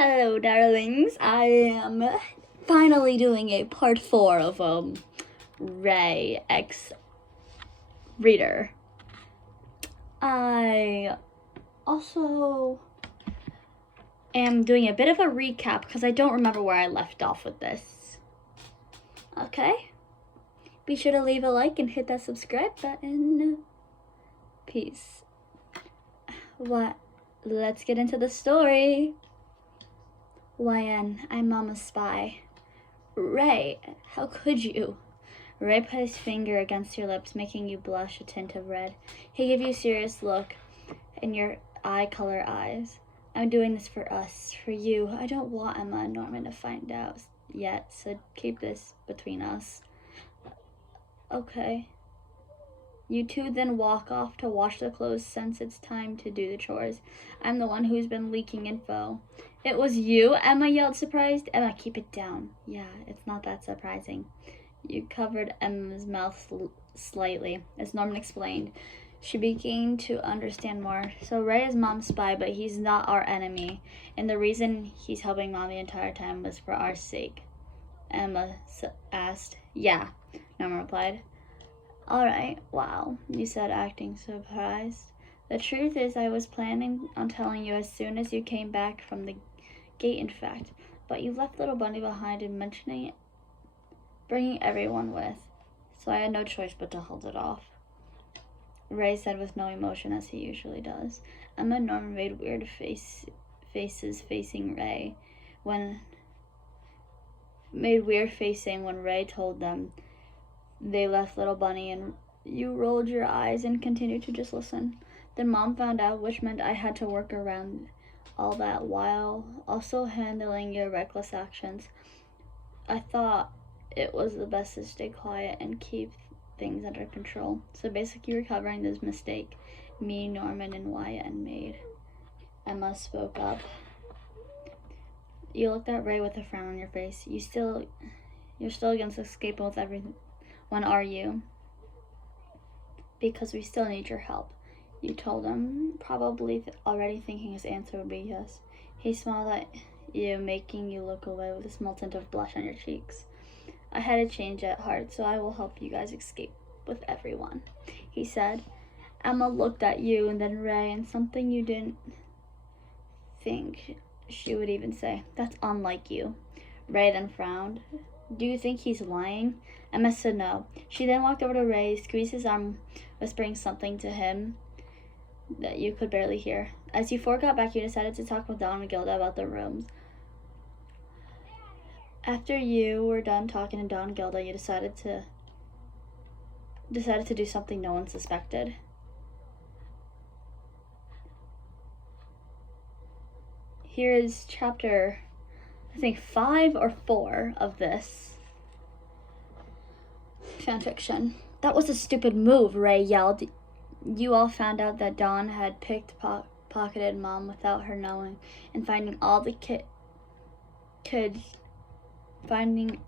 Hello, darlings. I am finally doing a part 4 of Ray X Reader. I also am doing a bit of a recap because I don't remember where I left off with this. Okay? Be sure to leave a like and hit that subscribe button. Peace. Let's get into the story. YN, I'm Mama's spy. Ray, how could you? Ray put his finger against your lips, making you blush a tint of red. He gave you a serious look in your eye-color eyes. I'm doing this for us, for you. I don't want Emma and Norman to find out yet, so keep this between us. Okay. You two then walk off to wash the clothes since it's time to do the chores. I'm the one who's been leaking info. It was you? Emma yelled, surprised. Emma, keep it down. Yeah, it's not that surprising. You covered Emma's mouth slightly, as Norman explained. She began to understand more. So Ray is Mom's spy, but he's not our enemy. And the reason he's helping Mom the entire time was for our sake. Emma asked. Yeah, Norman replied. All right, wow, you said, acting surprised. The truth is I was planning on telling you as soon as you came back from the gate, in fact. But you left little Bunny behind and mentioning it, bringing everyone with. So I had no choice but to hold it off. Ray said with no emotion as he usually does. Emma and Norman made weird faces facing Ray when Ray told them they left little Bunny, and you rolled your eyes and continued to just listen. Then Mom found out, which meant I had to work around all that while also handling your reckless actions. I thought it was the best to stay quiet and keep things under control. So basically recovering this mistake me, Norman, and YN made. Emma spoke up. You looked at Ray with a frown on your face. You're still against escaping with everything. When are you? Because we still need your help. You told him, probably already thinking his answer would be yes. He smiled at you, making you look away with a small tint of blush on your cheeks. I had a change at heart, so I will help you guys escape with everyone, he said. Emma looked at you and then Ray, and something you didn't think she would even say. That's unlike you. Ray then frowned. Do you think he's lying? Emma said no. She then walked over to Ray, squeezed his arm, whispering something to him that you could barely hear. As you four got back, you decided to talk with Don and Gilda about the rooms. After you were done talking to Don and Gilda, you decided to do something no one suspected. Here is chapter, I think 5 or 4 of this fanfiction. That was a stupid move, Ray yelled. You all found out that Dawn had pocketed Mom without her knowing, and finding all the finding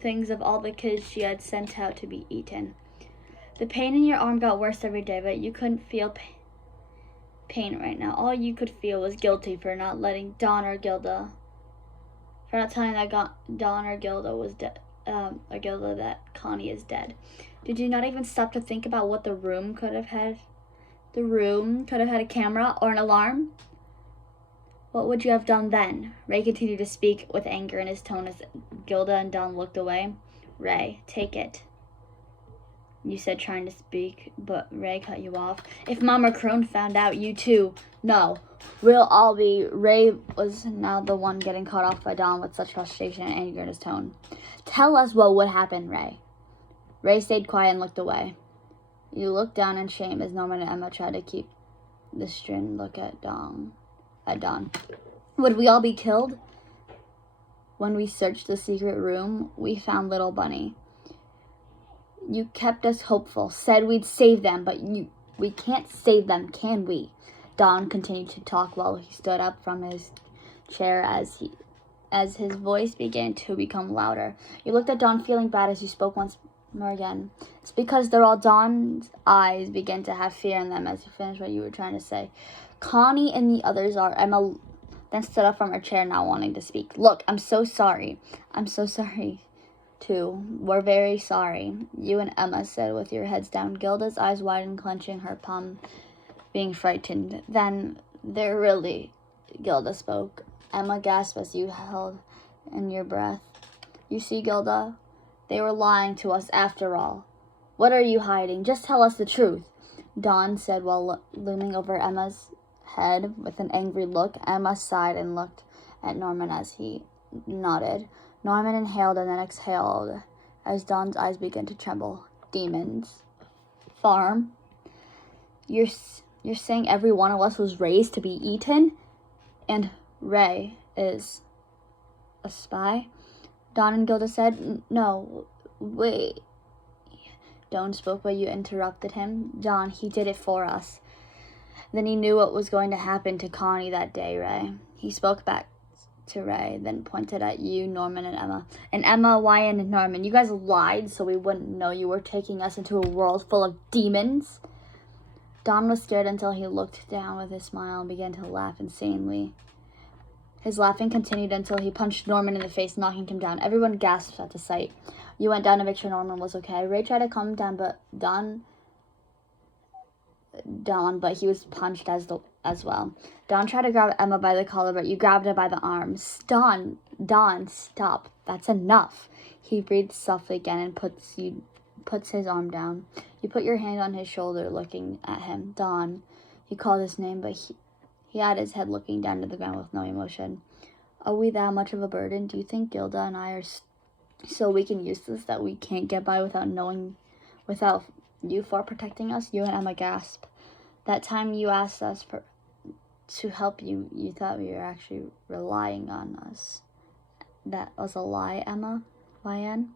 things of all the kids she had sent out to be eaten. The pain in your arm got worse every day, but you couldn't feel pain right now. All you could feel was guilty for not letting Dawn or Gilda, for not telling that Dawn or Gilda was dead. Or Gilda that Connie is dead. Did you not even stop to think about what the room could have had? The room could have had a camera or an alarm. What would you have done then? Ray continued to speak with anger in his tone as Gilda and Dawn looked away. Ray, take it, you said, trying to speak, but Ray cut you off. If Mama Crone found out, you too. No, we'll all be. Ray was now the one getting cut off by Dawn with such frustration and anger in his tone. Tell us what would happen, Ray. Ray stayed quiet and looked away. You looked down in shame as Norman and Emma tried to keep the stern look at Dawn. Would we all be killed? When we searched the secret room, we found little Bunny. You kept us hopeful, said we'd save them, but we can't save them, can we? Don continued to talk while he stood up from his chair as his voice began to become louder. You looked at Don, feeling bad as you spoke once more again. It's because they're all. Don's eyes began to have fear in them as you finished what you were trying to say. Connie and the others are. Emma then stood up from her chair, not wanting to speak. Look, I'm so sorry. I'm so sorry, too. We're very sorry, you and Emma said with your heads down. Gilda's eyes widened, clenching her palm, being frightened. Then they're really... Gilda spoke. Emma gasped as you held in your breath. You see, Gilda, they were lying to us after all. What are you hiding? Just tell us the truth, Dawn said while looming over Emma's head with an angry look. Emma sighed and looked at Norman as he nodded. Norman inhaled and then exhaled as Dawn's eyes began to tremble. Demons. Farm. You're saying every one of us was raised to be eaten? And Ray is a spy? Dawn and Gilda said. No, wait. Dawn spoke, but you interrupted him. John, he did it for us. Then he knew what was going to happen to Connie that day, Ray. He spoke back to Ray, then pointed at you, Norman, and Emma. And Emma, Wyan, and Norman, you guys lied so we wouldn't know you were taking us into a world full of demons. Don was scared until he looked down with a smile and began to laugh insanely. His laughing continued until he punched Norman in the face, knocking him down. Everyone gasped at the sight. You went down to make sure Norman was okay. Ray tried to calm him down, but but he was punched as well. Dawn tried to grab Emma by the collar, but you grabbed her by the arms. Dawn, stop. That's enough. He breathed softly again and puts his arm down. You put your hand on his shoulder, looking at him. Dawn. You called his name, but he had his head looking down to the ground with no emotion. Are we that much of a burden? Do you think Gilda and I are so weak and useless that we can't get by without you for protecting us? You and Emma gasped. That time you asked us to help you, you thought we were actually relying on us. That was a lie, Emma? Wyan?